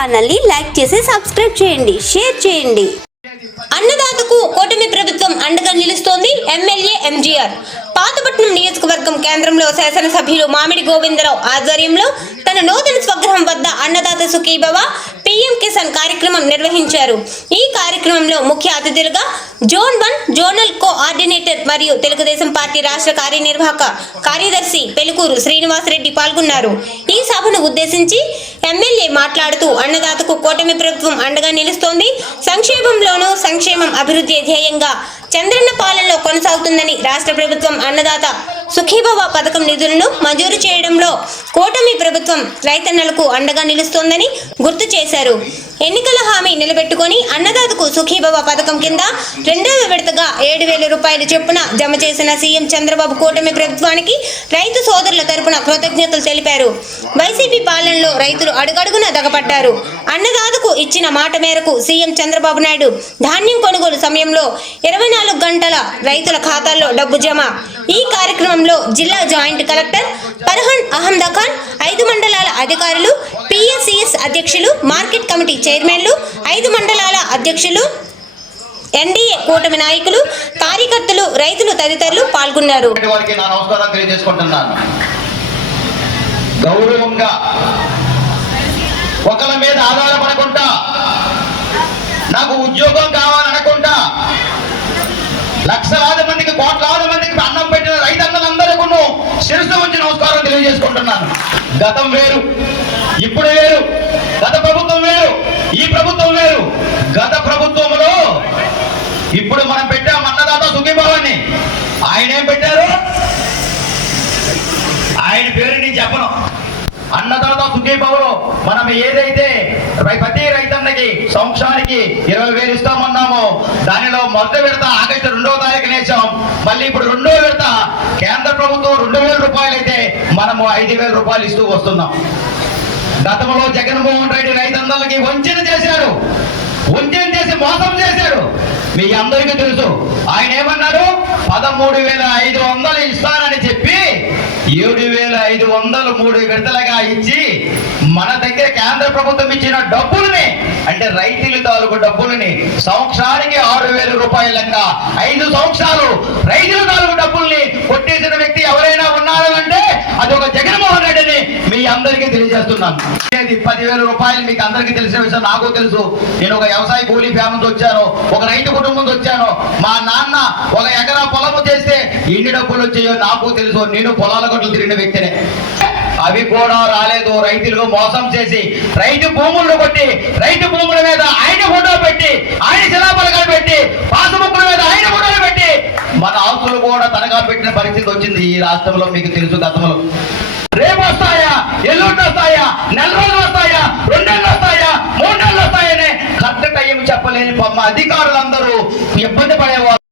ఛానల్ని లైక్ చేసి సబ్స్క్రైబ్ చేయండి షేర్ చేయండి. అన్నదాతకు కూటమి ప్రభుత్వం అండగా నిలుస్తోంది ఎమ్మెల్యే ఎంజీఆర్. పాతపట్నం నియోజకవర్గం కేంద్రంలో శాసనసభ్యులు మామిడి గోవిందరావు ఆధ్వర్యంలో తన నూతన స్వగ్రహం వద్ద అన్నదాత సుఖీభవ పిఎం కిసాన్ కార్యక్రమం నిర్వహించారు. ఈ కార్యక్రమంలో ముఖ్య అతిథులుగా జోన్ వన్ జోనల్ కోఆర్డినేటర్ మరియు తెలుగుదేశం పార్టీ రాష్ట్ర కార్యనిర్వాహక కార్యదర్శి పెలుకూరు శ్రీనివాసరెడ్డి పాల్గొన్నారు. ఈ సభను ఉద్దేశించి ఎమ్మెల్యే మాట్లాడుతూ అన్నదాతకు కూటమి ప్రభుత్వం అండగా నిలుస్తోంది. సంక్షేమంలోనూ సంక్షేమం అభివృద్ధి ధ్యేయంగా చంద్రన్న పాలనలో కొనసాగుతుందని రాష్ట్ర ప్రభుత్వం అన్నదాత సుఖీభవ పథకం నిధులను మంజూరు చేయడంలో కూటమి ప్రభుత్వం రైతన్నలకు అండగా నిలుస్తోందని గుర్తు చేశారు. ఎన్నికల హామీ నిలబెట్టుకొని అన్నదాతకు సుఖీభవ పథకం కింద రెండవ విడతగా ఏడు వేల రూపాయలు చొప్పున జమ చేసిన సీఎం చంద్రబాబు కూటమి ప్రభుత్వానికి రైతు సోదరుల తరపున కృతజ్ఞతలు తెలిపారు. వైసీపీ పాలనలో రైతులు అడుగడుగున దగపడ్డారు. అన్నదాతకు ఇచ్చిన మాట మేరకు సీఎం చంద్రబాబు నాయుడు ధాన్యం కొనుగోలు సమయంలో ఇరవై నాలుగు గంటల రైతుల ఖాతాల్లో డబ్బు జమ. ఈ కార్యక్రమంలో జిల్లా జాయింట్ కలెక్టర్ పర్హన్ అహ్మద్ ఖాన్ ఐదు మండలాల అధికారులు పిఎస్సిఎస్ అధ్యక్షులు మార్కెట్ కమిటీ చైర్మన్లు ఐదు మండలాల అధ్యక్షులు ఎన్డీఏ కూటమి నాయకులు కార్యకర్తలు రైతులు తదితరులు పాల్గొన్నారు. గౌరవంగా మీద ఆధారపడకుండా నాకు ఉద్యోగం కావాలి నమస్కారం గతం వేరు ఇప్పుడు వేరు. గత ప్రభుత్వం వేరు ఈ ప్రభుత్వం వేరు. గత ప్రభుత్వంలో ఇప్పుడు మనం పెట్టాం అన్నదాత సుఖీభావాన్ని. ఆయన ఏం పెట్టారు? ఆయన పేరు నేను చెప్పను. అన్నదాత సుఖీభావంలో మనం ఏదైతే ప్రతి రైతన్నకి సంవత్సరానికి ఇరవై వేలు ఇస్తామన్నామో దానిలో మొదటి విడత ఆగస్టు రెండవ తారీఖున వేసాం మళ్ళీ ఇప్పుడు రెండో విడత కేంద్ర ప్రభుత్వం రెండు వేల రూపాయలు అయితే మనము ఐదు వేల రూపాయలు ఇస్తూ వస్తున్నాం. గతంలో జగన్మోహన్ రెడ్డి రైతందరికి వంచన చేశాడు. వంచన చేసి మోసం చేశాడు. మీ అందరికీ తెలుసు ఆయన ఏమన్నారు పదమూడు వేల ఐదు వందలు ఇస్తానని చెప్పి ఏడు వేల ఐదు వందలు మూడు విడతలుగా ఇచ్చి మన దగ్గర కేంద్ర ప్రభుత్వం ఇచ్చిన డబ్బుల్ని అంటే రైతుల తాలూకు డబ్బుల్ని సంవత్సరానికి ఆరు వేల రూపాయల ఐదు సంవత్సరాలు రైతుల తాలూకు డబ్బుల్ని కొట్టేసిన వ్యక్తి ఎవరైనా ఒక జగన్మోహన్ రెడ్డిని మీ అందరికీ తెలియజేస్తున్నాను. ఇది పదివేల రూపాయలు మీకు అందరికీ తెలిసిన విషయం నాకు తెలుసు. నేను ఒక వ్యవసాయ కూలీ ఫ్యామిలీ వచ్చాను ఒక రైతు కుటుంబం వచ్చాను. మా నాన్న ఒక ఎకరా పొలము చేస్తే ఎన్ని డబ్బులు వచ్చాయో నాకు తెలుసు. నేను పొలాల గొడ్లు తిరిగిన వ్యక్తినే. అవి కూడా రాలేదు. రైతులు మోసం చేసి రైతు భూములను కొట్టి రైతు భూముల మీద ఆయన ఫోటో పెట్టి ఆయన శిలాపలకాలు పెట్టి పాసుబుక్కుల మీద ఆయన ఫోటోలు పెట్టి మన ఆస్తులు కూడా తనఖా పెట్టిన పరిస్థితి వచ్చింది ఈ రాష్ట్రంలో మీకు తెలుసు గతంలో. రేపు వస్తాయా? ఎల్లుండి వస్తాయా? నెల రోజులు వస్తాయా?